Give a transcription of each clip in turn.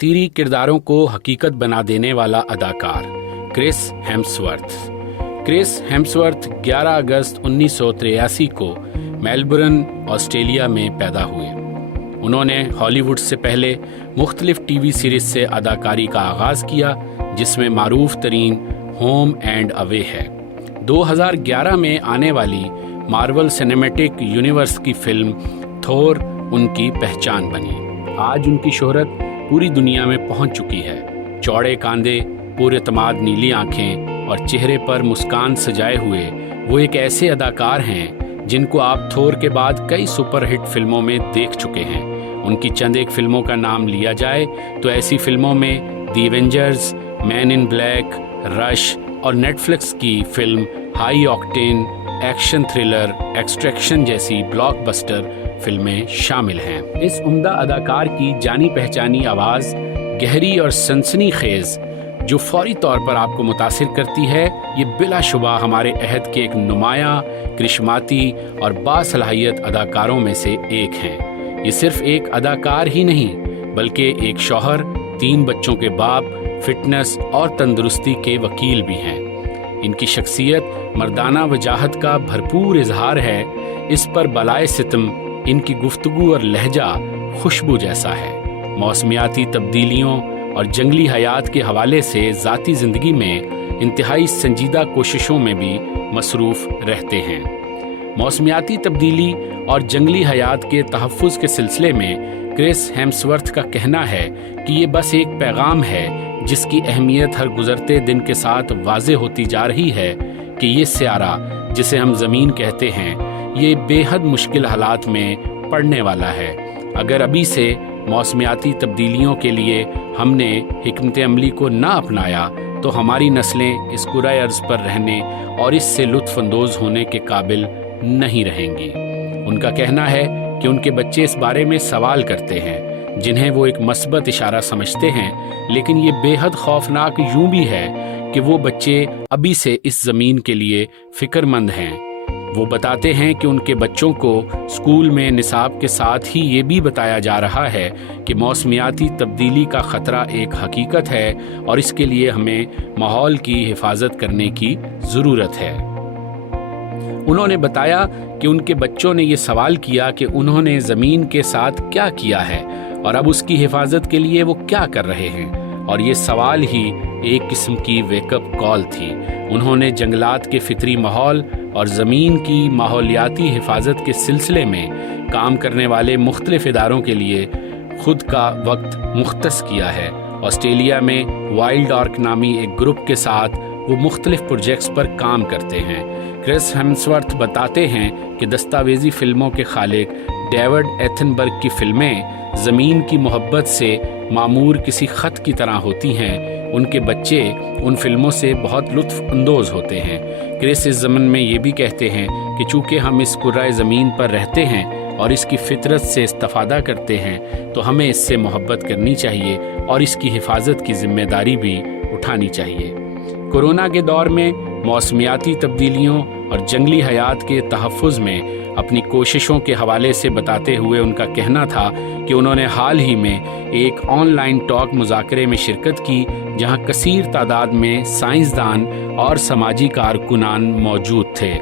तीरी किरदारों को हकीकत बना देने वाला अदाकार क्रिस हेम्सवर्थ। क्रिस हेम्सवर्थ 11 अगस्त 1983 को मेलबर्न, ऑस्ट्रेलिया में पैदा हुए। उन्होंने हॉलीवुड से पहले मुख्तलिफ टीवी सीरीज से अदाकारी का आगाज़ किया, जिसमें मारूफ तरीन होम एंड अवे है। 2011 में आने वाली मार्वल सिनेमैटिक यूनिवर्स की फिल्म थोर उनकी पहचान बनी। आज उनकी शोहरत पूरी दुनिया में पहुंच चुकी है। चौड़े कांधे, पुरएतमाद नीली आंखें और चेहरे पर मुस्कान सजाए हुए वो एक ऐसे अदाकार हैं जिनको आप थोर के बाद कई सुपरहिट फिल्मों में देख चुके हैं। उनकी चंद एक फिल्मों का नाम लिया जाए तो ऐसी फिल्मों में the Avengers, man in black, rush और नेटफ्लिक्स की film high octane action thriller extraction जैसी ब्लॉकबस्टर फिल्में शामिल हैं। इस उम्दा अदाकार की जानी पहचानी आवाज़ गहरी और सनसनीखेज जो फौरी तौर पर आपको मुतासिर करती है, ये बिलाशुबा हमारे अहद के एक नुमाया, करिश्माती और बासलाहियत अदाकारों में से एक हैं। ये सिर्फ एक अदाकार ही नहीं बल्कि एक शौहर, 3 बच्चों के बाप, फिटनेस और तंदुरुस्ती के वकील भी हैं। इनकी शख्सियत मर्दाना वजाहत का भरपूर इजहार है। इस पर बलाए सितम इनकी गुफ्तगू और लहजा खुशबू जैसा है। मौसमियाती तब्दीलियों और जंगली हयात के हवाले से ज़ाती ज़िंदगी में इंतहाई संजीदा कोशिशों में भी मसरूफ़ रहते हैं। मौसमियाती तब्दीली और जंगली हयात के तहफ़्फ़ुज़ के सिलसिले में क्रिस हेम्सवर्थ का कहना है कि ये बस एक पैगाम है जिसकी अहमियत हर गुज़रते दिन के साथ वाज़े होती जा रही है कि ये स्यारा जिसे हम ज़मीन कहते हैं, ये बेहद मुश्किल हालात में पड़ने वाला है। अगर अभी से मौसमियाती तब्दीलियों के लिए हमने हिकमत अमली को ना अपनाया तो हमारी नस्लें इस कुराए अर्ज़ पर रहने और इससे लुत्फ़ अंदोज़ होने के काबिल नहीं रहेंगी। उनका कहना है कि उनके बच्चे इस बारे में सवाल करते हैं जिन्हें वो एक मस्बत इशारा समझते हैं, लेकिन ये बेहद खौफनाक यूं भी है कि वो बच्चे अभी से इस ज़मीन के लिए फ़िक्रमंद हैं। वो बताते हैं कि उनके बच्चों को स्कूल में निसाब के साथ ही ये भी बताया जा रहा है कि मौसमियाती तब्दीली का ख़तरा एक हकीकत है और इसके लिए हमें माहौल की हिफाजत करने की ज़रूरत है। उन्होंने बताया कि उनके बच्चों ने ये सवाल किया कि उन्होंने ज़मीन के साथ क्या किया है और अब उसकी हिफाजत के लिए वो क्या कर रहे हैं, और ये सवाल ही एक किस्म की वेकअप कॉल थी। उन्होंने जंगलात के फितरी माहौल और ज़मीन की माहौलियाती हिफाजत के सिलसिले में काम करने वाले मुख्तलिफ इदारों के लिए खुद का वक्त मुख्तस किया है। ऑस्ट्रेलिया में वाइल्ड आर्क नामी एक ग्रुप के साथ वो मुख्तलिफ प्रोजेक्ट्स पर काम करते हैं। क्रिस हेम्सवर्थ बताते हैं कि दस्तावेज़ी फ़िल्मों के खालिक डेविड एथनबर्ग की फ़िल्में ज़मीन की मोहब्बत से मामूर किसी ख़त की तरह होती हैं। उनके बच्चे उन फिल्मों से बहुत लुत्फ़ अंदोज़ होते हैं। क्रिस इस ज़मन में ये भी कहते हैं कि चूँकि हम इस कुर्राए ज़मीन पर रहते हैं और इसकी फितरत से इस्तिफ़ादा करते हैं तो हमें इससे मोहब्बत करनी चाहिए और इसकी हिफाजत की ज़िम्मेदारी भी उठानी चाहिए। कोरोना के दौर में मौसमियाती तब्दीलियों और जंगली हयात के तहफ़्फ़ुज़ में अपनी कोशिशों के हवाले से बताते हुए उनका कहना था कि उन्होंने हाल ही में एक ऑनलाइन टॉक मुज़ाकरे में शिरकत की जहां कसीर तादाद में साइंसदान और समाजी कारकुनान मौजूद थे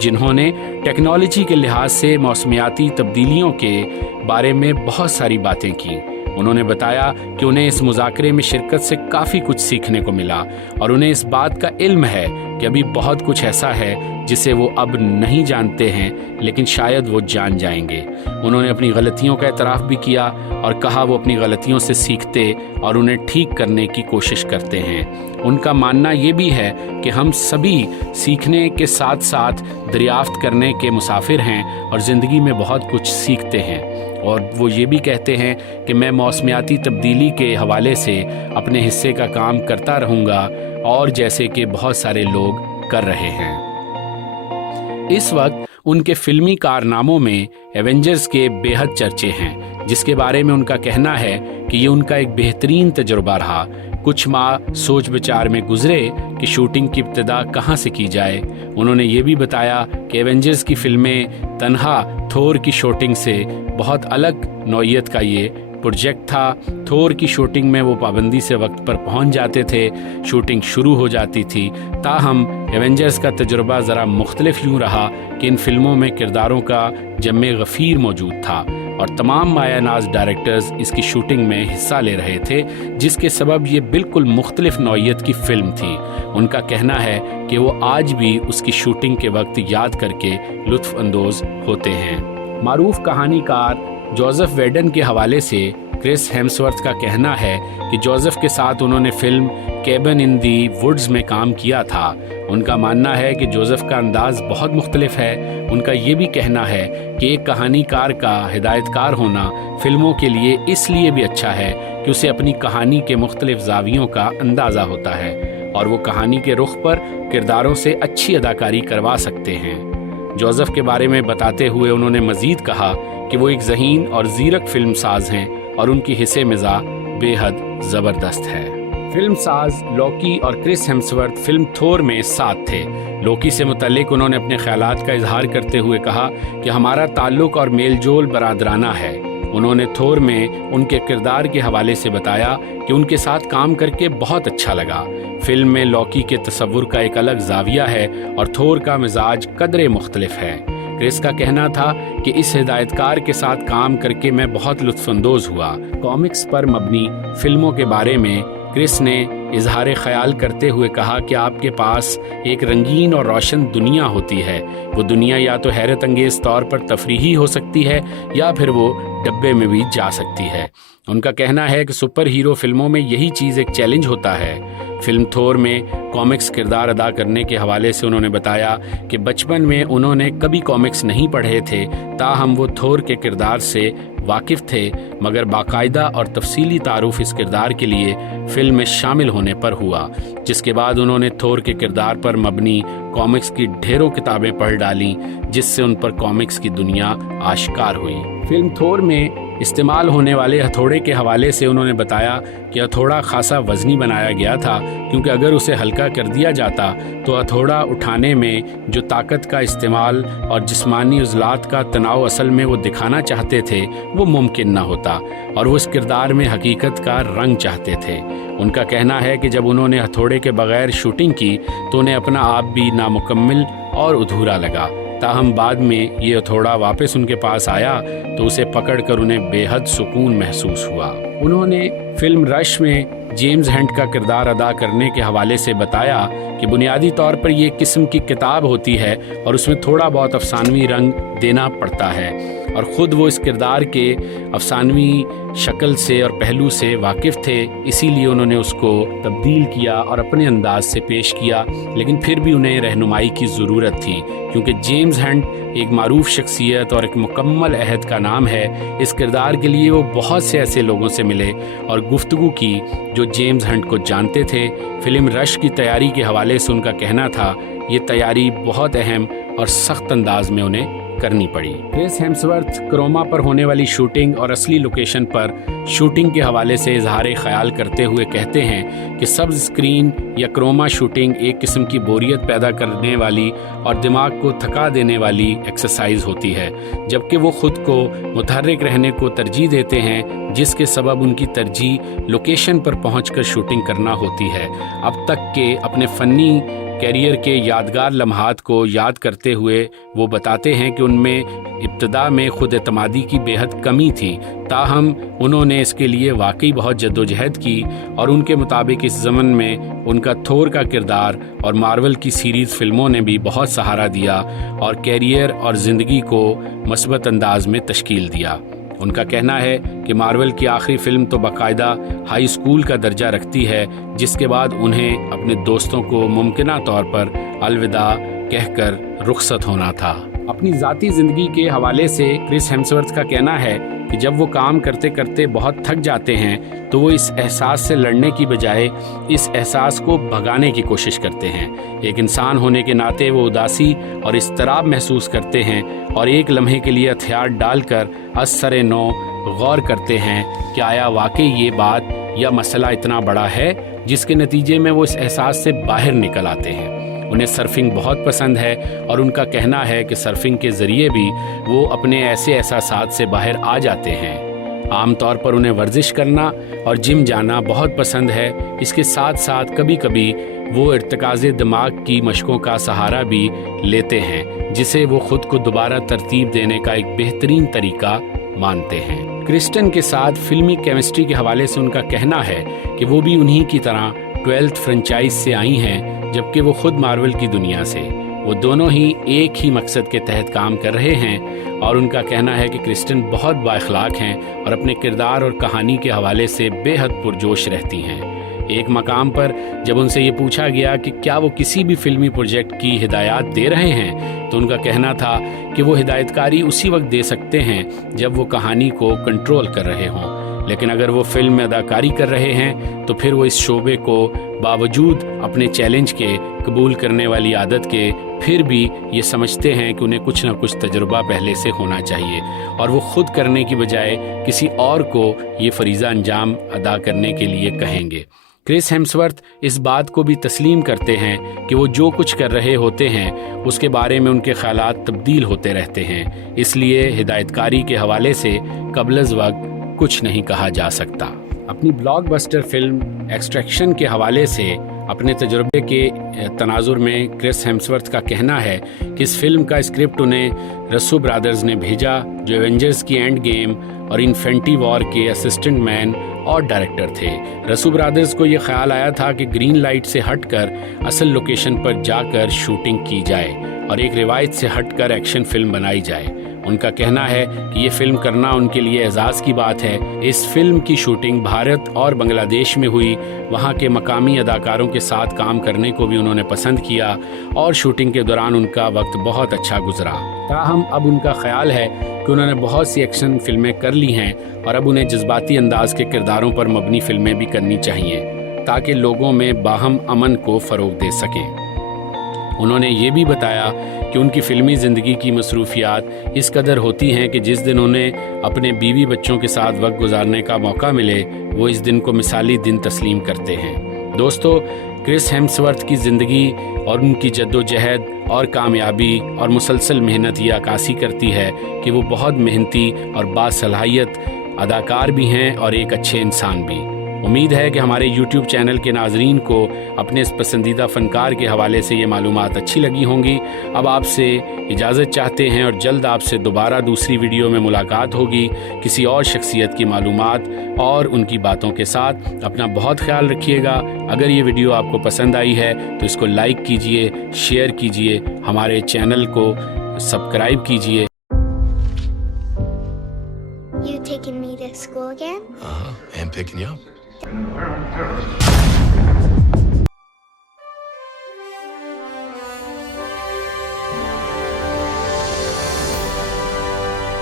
जिन्होंने टेक्नोलॉजी के लिहाज से मौसमियाती तब्दीलियों के बारे में बहुत सारी बातें की। उन्होंने बताया कि उन्हें इस मुज़ाकरे में शिरकत से काफ़ी कुछ सीखने को मिला और उन्हें इस बात का इल्म है कि अभी बहुत कुछ ऐसा है जिसे वो अब नहीं जानते हैं, लेकिन शायद वो जान जाएंगे। उन्होंने अपनी गलतियों का एतराफ़ भी किया और कहा वो अपनी गलतियों से सीखते और उन्हें ठीक करने की कोशिश करते हैं। उनका मानना ये भी है कि हम सभी सीखने के साथ साथ दरियाफ्त करने के मुसाफिर हैं और ज़िंदगी में बहुत कुछ सीखते हैं। और वो ये भी कहते हैं कि मैं मौसमियाती तब्दीली के हवाले से अपने हिस्से का काम करता रहूँगा और जैसे कि बहुत सारे लोग कर रहे हैं। इस वक्त उनके फिल्मी कारनामों में एवेंजर्स के बेहद चर्चे हैं, जिसके बारे में उनका कहना है कि ये उनका एक बेहतरीन तजुर्बा रहा। कुछ माह सोच विचार में गुजरे कि शूटिंग की इब्तिदा कहाँ से की जाए। उन्होंने ये भी बताया कि एवेंजर्स की फिल्में तन्हा थोर की शूटिंग से बहुत अलग नौइयत का ये प्रोजेक्ट था। थोर की शूटिंग में वो पाबंदी से वक्त पर पहुंच जाते थे, शूटिंग शुरू हो जाती थी। ताहम एवेंजर्स का तजुर्बा ज़रा मुख्तलिफ यूँ रहा कि इन फिल्मों में किरदारों का जम्मे गफ़ीर मौजूद था और तमाम मायानाज डायरेक्टर्स इसकी शूटिंग में हिस्सा ले रहे थे, जिसके सबब ये बिल्कुल मुख्तलिफ नौइयत की फ़िल्म थी। उनका कहना है कि वो आज भी उसकी शूटिंग के वक्त याद करके लुत्फ़ अंदोज़ होते हैं। मारूफ कहानीकार जोसेफ वेडन के हवाले से क्रिस हेम्सवर्थ का कहना है कि जोसेफ के साथ उन्होंने फिल्म केबिन इन दी वुड्स में काम किया था। उनका मानना है कि जोसेफ का अंदाज़ बहुत मुख्तलिफ है। उनका ये भी कहना है कि एक कहानीकार का हिदायतकार होना फिल्मों के लिए इसलिए भी अच्छा है कि उसे अपनी कहानी के मुख्तलिफ ज़ावियों का अंदाज़ा होता है और वो कहानी के रुख पर किरदारों से अच्छी अदाकारी करवा सकते हैं। जोसेफ के बारे में बताते हुए उन्होंने मज़ीद कहा कि वो एक ज़हीन और ज़ीरक फिल्म साज हैं और उनकी हिस्से मिज़ा बेहद ज़बरदस्त है। फिल्म साज लॉकी और क्रिस हेम्सवर्थ फिल्म थोर में साथ थे। लॉकी से मुतल्लिक उन्होंने अपने ख्यालात का इजहार करते हुए कहा कि हमारा ताल्लुक़ और मेलजोल बरादराना है। उन्होंने थोर में उनके किरदार के हवाले से बताया कि उनके साथ काम करके बहुत अच्छा लगा। फिल्म में लॉकी के तसव्वुर का एक अलग जाविया है और थोर का मिजाज कदरे मुख्तलिफ है। क्रिस का कहना था कि इस हिदायतकार के साथ काम करके मैं बहुत लुत्फ़अंदोज़ हुआ। कॉमिक्स पर मबनी फिल्मों के बारे में क्रिस ने इजहार ख़याल करते हुए कहा कि आपके पास एक रंगीन और रोशन दुनिया होती है। वो दुनिया या तो हैरत अंगेज़ तौर पर तफरीही हो सकती है या फिर वो डब्बे में भी जा सकती है। उनका कहना है कि सुपर हीरो फिल्मों में यही चीज़ एक चैलेंज होता है। फिल्म थोर में कॉमिक्स किरदार अदा करने के हवाले से उन्होंने बताया कि बचपन में उन्होंने कभी कॉमिक्स नहीं पढ़े थे, ताहम वो थोर के किरदार से वाकिफ़ थे, मगर बाकायदा और तफसीली तारुफ इस किरदार के लिए फिल्म में शामिल होने पर हुआ, जिसके बाद उन्होंने थोर के किरदार पर मबनी कॉमिक्स की ढेरों किताबें पढ़ डालीं, जिससे उन पर कॉमिक्स की दुनिया आश्कार हुई। फिल्म थोर में इस्तेमाल होने वाले हथौड़े के हवाले से उन्होंने बताया कि हथौड़ा खासा वज़नी बनाया गया था, क्योंकि अगर उसे हल्का कर दिया जाता तो हथौड़ा उठाने में जो ताकत का इस्तेमाल और जिस्मानी उज़लात का तनाव असल में वो दिखाना चाहते थे वो मुमकिन ना होता, और वो इस किरदार में हकीकत का रंग चाहते थे। उनका कहना है कि जब उन्होंने हथौड़े के बगैर शूटिंग की तो उन्हें अपना आप भी नामुकम्मल और अधूरा लगा। ताहम बाद में ये हथौड़ा वापस उनके पास आया तो उसे पकड़कर उन्हें बेहद सुकून महसूस हुआ। उन्होंने फिल्म रश में जेम्स हंट का किरदार अदा करने के हवाले से बताया कि बुनियादी तौर पर ये किस्म की किताब होती है और उसमें थोड़ा बहुत अफसानवी रंग देना पड़ता है, और ख़ुद वो इस किरदार के अफसानवी शक्ल से और पहलू से वाकिफ़ थे, इसीलिए उन्होंने उसको तब्दील किया और अपने अंदाज से पेश किया। लेकिन फिर भी उन्हें रहनुमाई की ज़रूरत थी, क्योंकि जेम्स हंट एक मारूफ शख्सियत और एक मुकम्मल अहद का नाम है। इस किरदार के लिए वो बहुत से ऐसे लोगों से मिले और गुफ्तगू की जो जेम्स हंट को जानते थे। फिल्म रश की तैयारी के हवाले से उनका कहना था, ये तैयारी बहुत अहम और सख्त अंदाज में उन्हें करनी पड़ी। क्रिस हेम्सवर्थ क्रोमा पर होने वाली शूटिंग और असली लोकेशन पर शूटिंग के हवाले से इजहार ख्याल करते हुए कहते हैं कि सब्ज़ स्क्रीन या क्रोमा शूटिंग एक किस्म की बोरियत पैदा करने वाली और दिमाग को थका देने वाली एक्सरसाइज होती है, जबकि वो ख़ुद को मुतहर्रिक रहने को तरजीह देते हैं, जिसके सबब उनकी तरजीह लोकेशन पर पहुंचकर शूटिंग करना होती है। अब तक के अपने फ़नी कैरियर के यादगार लम्हात को याद करते हुए वो बताते हैं कि उनमें इब्तदा में खुद एतमादी की बेहद कमी थी, ताहम उन्होंने इसके लिए वाकई बहुत जद्दोजहद की, और उनके मुताबिक इस ज़मन में उनका थोर का किरदार और मार्वल की सीरीज़ फिल्मों ने भी बहुत सहारा दिया और कैरियर और ज़िंदगी को मस्बत अंदाज में तश्कील दिया। उनका कहना है कि मार्वल की आखिरी फिल्म तो बाकायदा हाई स्कूल का दर्जा रखती है, जिसके बाद उन्हें अपने दोस्तों को मुमकिना तौर पर अलविदा कहकर रुखसत होना था। अपनी ज़ाती ज़िंदगी के हवाले से क्रिस हेम्सवर्थ का कहना है कि जब वो काम करते करते बहुत थक जाते हैं तो वो इस एहसास से लड़ने की बजाय इस एहसास को भगाने की कोशिश करते हैं। एक इंसान होने के नाते वो उदासी और इज़्तिराब महसूस करते हैं और एक लम्हे के लिए हथियार डालकर असरे नो गौर करते हैं कि आया वाकई ये बात या मसला इतना बड़ा है, जिसके नतीजे में वो इस एहसास से बाहर निकल आते हैं। उन्हें सर्फिंग बहुत पसंद है और उनका कहना है कि सर्फिंग के ज़रिए भी वो अपने ऐसे एहसासात से बाहर आ जाते हैं। عام طور پر انہیں ورزش کرنا اور جم جانا بہت پسند ہے۔ اس کے ساتھ ساتھ کبھی کبھی وہ ارتکاز دماغ کی مشقوں کا سہارا بھی لیتے ہیں، جسے وہ خود کو دوبارہ ترتیب دینے کا ایک بہترین طریقہ مانتے ہیں۔ کرسٹن کے ساتھ فلمی کیمسٹری کے حوالے سے ان کا کہنا ہے کہ وہ بھی انہی کی طرح 12th فرنچائز سے آئی ہیں، جبکہ وہ خود مارول کی دنیا سے۔ وہ دونوں ہی ایک ہی مقصد کے تحت کام کر رہے ہیں، اور ان کا کہنا ہے کہ کرسٹن بہت با اخلاق ہیں اور اپنے کردار اور کہانی کے حوالے سے بے حد پرجوش رہتی ہیں۔ ایک مقام پر جب ان سے یہ پوچھا گیا کہ کیا وہ کسی بھی فلمی پروجیکٹ کی ہدایات دے رہے ہیں، تو ان کا کہنا تھا کہ وہ ہدایت کاری اسی وقت دے سکتے ہیں جب وہ کہانی کو کنٹرول کر رہے ہوں، لیکن اگر وہ فلم میں اداکاری کر رہے ہیں تو پھر وہ اس شعبے کو باوجود اپنے چیلنج کے قبول کرنے والی عادت کے پھر بھی یہ سمجھتے ہیں کہ انہیں کچھ نہ کچھ تجربہ پہلے سے ہونا چاہیے، اور وہ خود کرنے کی بجائے کسی اور کو یہ فریضہ انجام ادا کرنے کے لیے کہیں گے۔ کرس ہیمسورتھ اس بات کو بھی تسلیم کرتے ہیں کہ وہ جو کچھ کر رہے ہوتے ہیں اس کے بارے میں ان کے خیالات تبدیل ہوتے رہتے ہیں، اس لیے ہدایت کاری کے حوالے سے قبل از وقت کچھ نہیں کہا جا سکتا۔ اپنی بلاک بسٹر فلم ایکسٹریکشن کے حوالے سے اپنے تجربے کے تناظر میں کرس ہیمسورتھ کا کہنا ہے کہ اس فلم کا اسکرپٹ انہیں رسو برادرز نے بھیجا، جو ایونجرز کی اینڈ گیم اور انفینٹی وار کے اسسٹنٹ مین اور ڈائریکٹر تھے۔ رسو برادرز کو یہ خیال آیا تھا کہ گرین لائٹ سے ہٹ کر اصل لوکیشن پر جا کر شوٹنگ کی جائے اور ایک روایت سے ہٹ کر ایکشن فلم بنائی جائے۔ ان کا کہنا ہے کہ یہ فلم کرنا ان کے لیے اعزاز کی بات ہے۔ اس فلم کی شوٹنگ بھارت اور بنگلہ دیش میں ہوئی، وہاں کے مقامی اداکاروں کے ساتھ کام کرنے کو بھی انہوں نے پسند کیا، اور شوٹنگ کے دوران ان کا وقت بہت اچھا گزرا۔ تاہم اب ان کا خیال ہے کہ انہوں نے بہت سی ایکشن فلمیں کر لی ہیں، اور اب انہیں جذباتی انداز کے کرداروں پر مبنی فلمیں بھی کرنی چاہیے تاکہ لوگوں میں باہم امن کو فروغ دے سکیں۔ انہوں نے یہ بھی بتایا کہ ان کی فلمی زندگی کی مصروفیات اس قدر ہوتی ہیں کہ جس دن انہیں اپنے بیوی بچوں کے ساتھ وقت گزارنے کا موقع ملے، وہ اس دن کو مثالی دن تسلیم کرتے ہیں۔ دوستو، کرس ہیمسورتھ کی زندگی اور ان کی جد و جہد اور کامیابی اور مسلسل محنت یہ عکاسی کرتی ہے کہ وہ بہت محنتی اور باصلاحیت اداکار بھی ہیں اور ایک اچھے انسان بھی۔ امید ہے کہ ہمارے یوٹیوب چینل کے ناظرین کو اپنے اس پسندیدہ فنکار کے حوالے سے یہ معلومات اچھی لگی ہوں گی۔ اب آپ سے اجازت چاہتے ہیں، اور جلد آپ سے دوبارہ دوسری ویڈیو میں ملاقات ہوگی کسی اور شخصیت کی معلومات اور ان کی باتوں کے ساتھ۔ اپنا بہت خیال رکھیے گا۔ اگر یہ ویڈیو آپ کو پسند آئی ہے تو اس کو لائک کیجئے، شیئر کیجئے، ہمارے چینل کو سبسکرائب کیجئے۔ You taking me to school again? And picking you up.